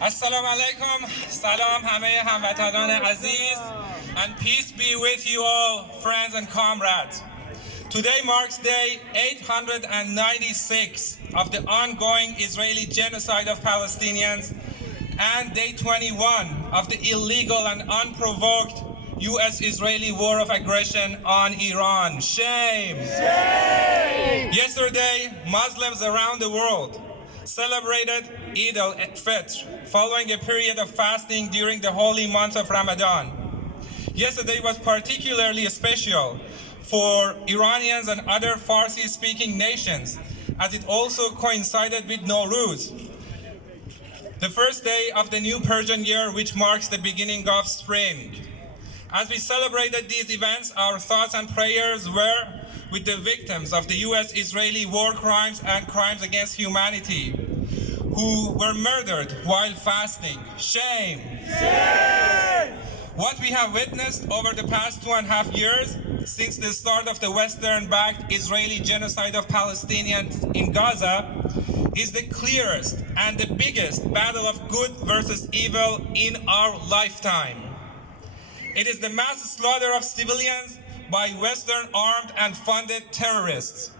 Assalamu alaikum, salam همه هموطنان عزیز, and peace be with you all, friends and comrades. Today marks day 896 of the ongoing Israeli genocide of Palestinians and day 21 of the illegal and unprovoked U.S.-Israeli war of aggression on Iran. Shame! Shame! Yesterday, Muslims around the world celebrated Eid al-Fitr, following a period of fasting during the holy month of Ramadan. Yesterday was particularly special for Iranians and other Farsi-speaking nations, as it also coincided with Nowruz, the first day of the new Persian year, which marks the beginning of spring. As we celebrated these events, our thoughts and prayers were with the victims of the U.S.-Israeli war crimes and crimes against humanity, who were murdered while fasting. Shame! Shame! What we have witnessed over the past 2.5 years, since the start of the Western-backed Israeli genocide of Palestinians in Gaza, is the clearest and the biggest battle of good versus evil in our lifetime. It is the mass slaughter of civilians by Western armed and funded terrorists.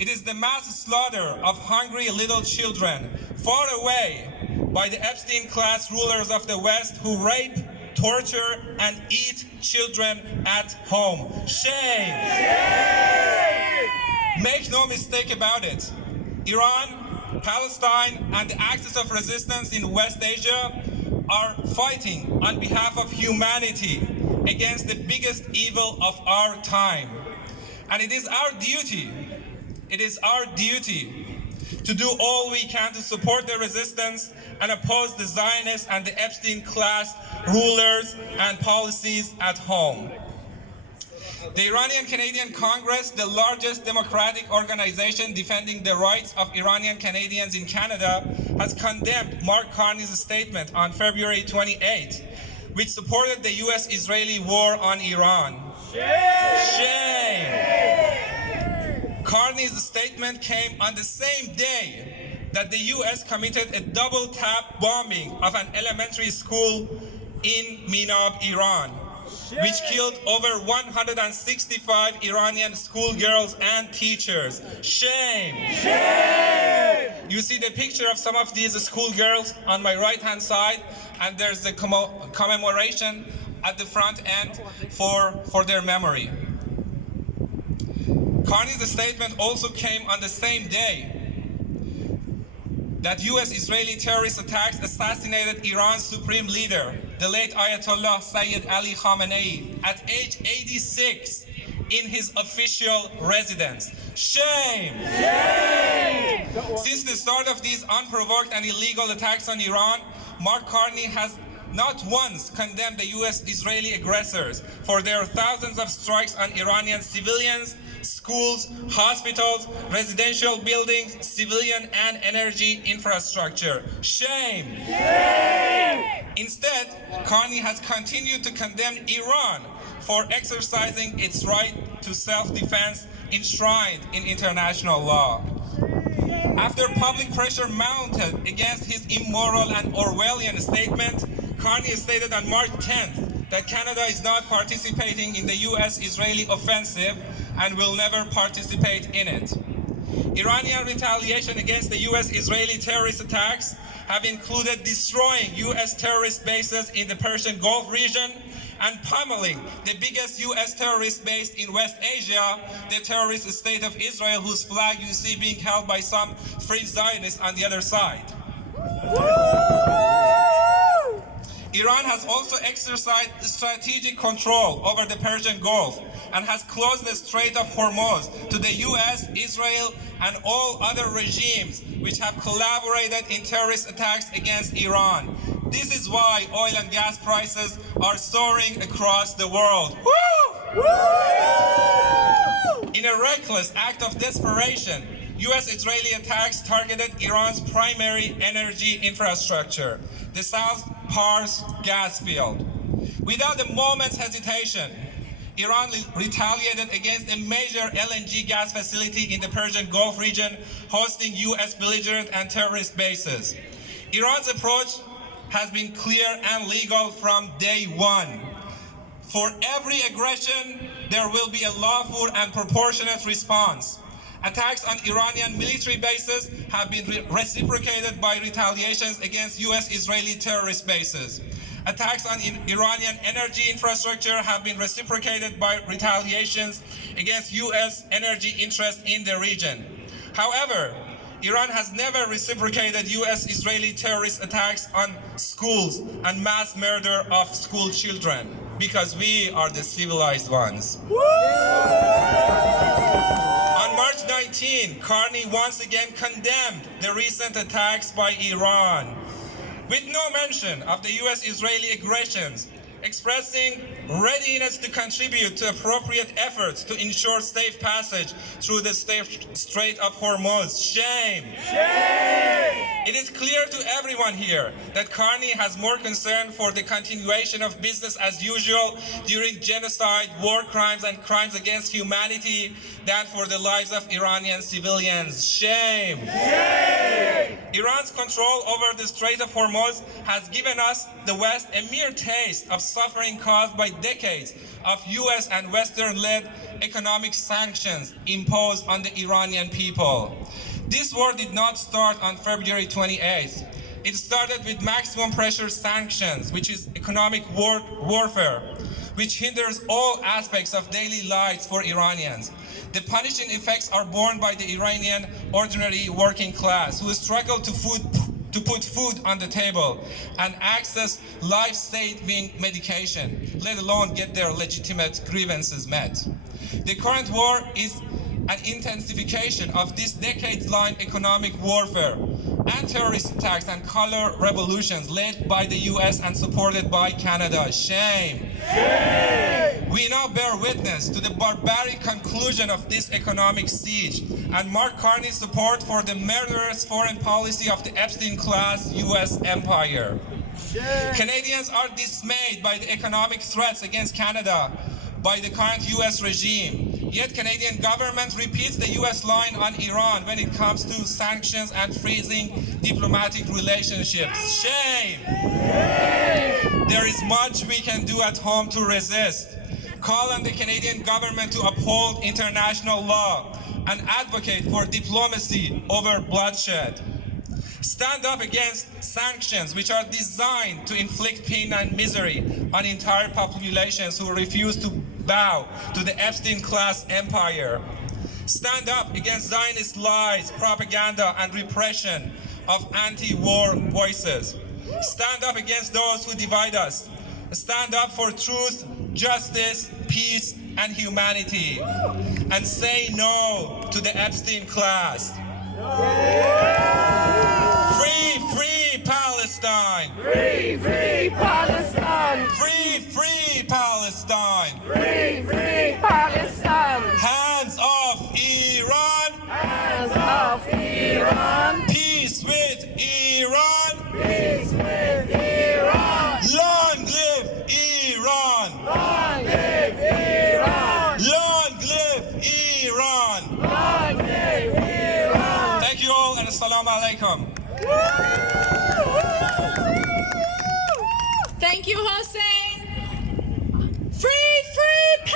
It is the mass slaughter of hungry little children, far away by the Epstein class rulers of the West who rape, torture, and eat children at home. Shame! Shame! Make no mistake about it. Iran, Palestine, and the axis of resistance in West Asia are fighting on behalf of humanity against the biggest evil of our time. And it is our duty to do all we can to support the resistance and oppose the Zionists and the Epstein class rulers and policies at home. The Iranian-Canadian Congress, the largest democratic organization defending the rights of Iranian Canadians in Canada, has condemned Mark Carney's statement on February 28, which supported the U.S.-Israeli war on Iran. Shame! Shame! Carney's statement came on the same day that the U.S. committed a double-tap bombing of an elementary school in Minab, Iran, which killed over 165 Iranian schoolgirls and teachers. Shame! Shame! You see the picture of some of these schoolgirls on my right-hand side, and there's the commemoration at the front end for their memory. Carney's statement also came on the same day that U.S.-Israeli terrorist attacks assassinated Iran's supreme leader, the late Ayatollah Sayyid Ali Khamenei, at age 86 in his official residence. Shame! Shame! Since the start of these unprovoked and illegal attacks on Iran, Mark Carney has not once condemned the U.S.-Israeli aggressors for their thousands of strikes on Iranian civilians, schools, hospitals, residential buildings, civilian and energy infrastructure. Shame! Shame! Instead, Carney has continued to condemn Iran for exercising its right to self-defense enshrined in international law. After public pressure mounted against his immoral and Orwellian statement, Carney stated on March 10th that Canada is not participating in the U.S.-Israeli offensive and will never participate in it. Iranian retaliation against the U.S.-Israeli terrorist attacks have included destroying U.S. terrorist bases in the Persian Gulf region and pummeling the biggest U.S. terrorist base in West Asia, the terrorist state of Israel, whose flag you see being held by some fringe Zionists on the other side. Iran has also exercised strategic control over the Persian Gulf and has closed the Strait of Hormuz to the US, Israel, and all other regimes which have collaborated in terrorist attacks against Iran. This is why oil and gas prices are soaring across the world. Woo! Woo! In a reckless act of desperation, U.S.-Israeli attacks targeted Iran's primary energy infrastructure, the South Pars gas field. Without a moment's hesitation, Iran retaliated against a major LNG gas facility in the Persian Gulf region, hosting U.S. belligerent and terrorist bases. Iran's approach has been clear and legal from day one. For every aggression, there will be a lawful and proportionate response. Attacks on Iranian military bases have been reciprocated by retaliations against US-Israeli terrorist bases. Attacks on Iranian energy infrastructure have been reciprocated by retaliations against US energy interests in the region. However, Iran has never reciprocated US-Israeli terrorist attacks on schools and mass murder of school children, because we are the civilized ones. On March 19, Carney once again condemned the recent attacks by Iran, with no mention of the US-Israeli aggressions, expressing readiness to contribute to appropriate efforts to ensure safe passage through the Strait of Hormuz. Shame! Shame! It is clear to everyone here that Carney has more concern for the continuation of business as usual during genocide, war crimes, and crimes against humanity than for the lives of Iranian civilians. Shame! Shame! Iran's control over the Strait of Hormuz has given us, the West, a mere taste of suffering caused by decades of US and Western-led economic sanctions imposed on the Iranian people. This war did not start on February 28th. It started with maximum pressure sanctions, which is economic warfare, which hinders all aspects of daily lives for Iranians. The punishing effects are borne by the Iranian ordinary working class, who struggle to put food on the table and access life-saving medication, let alone get their legitimate grievances met. The current war is an intensification of this decades-long economic warfare and terrorist attacks and color revolutions led by the US and supported by Canada. Shame! Shame! We now bear witness to the barbaric conclusion of this economic siege and mark Carney's support for the murderous foreign policy of the Epstein-class US empire. Shame! Canadians are dismayed by the economic threats against Canada by the current US regime. Yet Canadian government repeats the US line on Iran when it comes to sanctions and freezing diplomatic relationships. Shame! Shame! There is much we can do at home to resist. Call on the Canadian government to uphold international law and advocate for diplomacy over bloodshed. Stand up against sanctions which are designed to inflict pain and misery on entire populations who refuse to bow to the Epstein-class empire. Stand up against Zionist lies, propaganda, and repression of anti-war voices. Stand up against those who divide us. Stand up for truth, justice, peace, and humanity. And say no to the Epstein class. Free, free Palestine! Free, free Palestine! Free, free Palestine! Free, free Palestine! Hands off Iran! Hands off Iran! Peace with Iran! Peace with Iran! Long live Iran! Long live Iran! Long live Iran! Long live Iran! Thank you all and assalamu alaikum. Thank you, Hossein. Free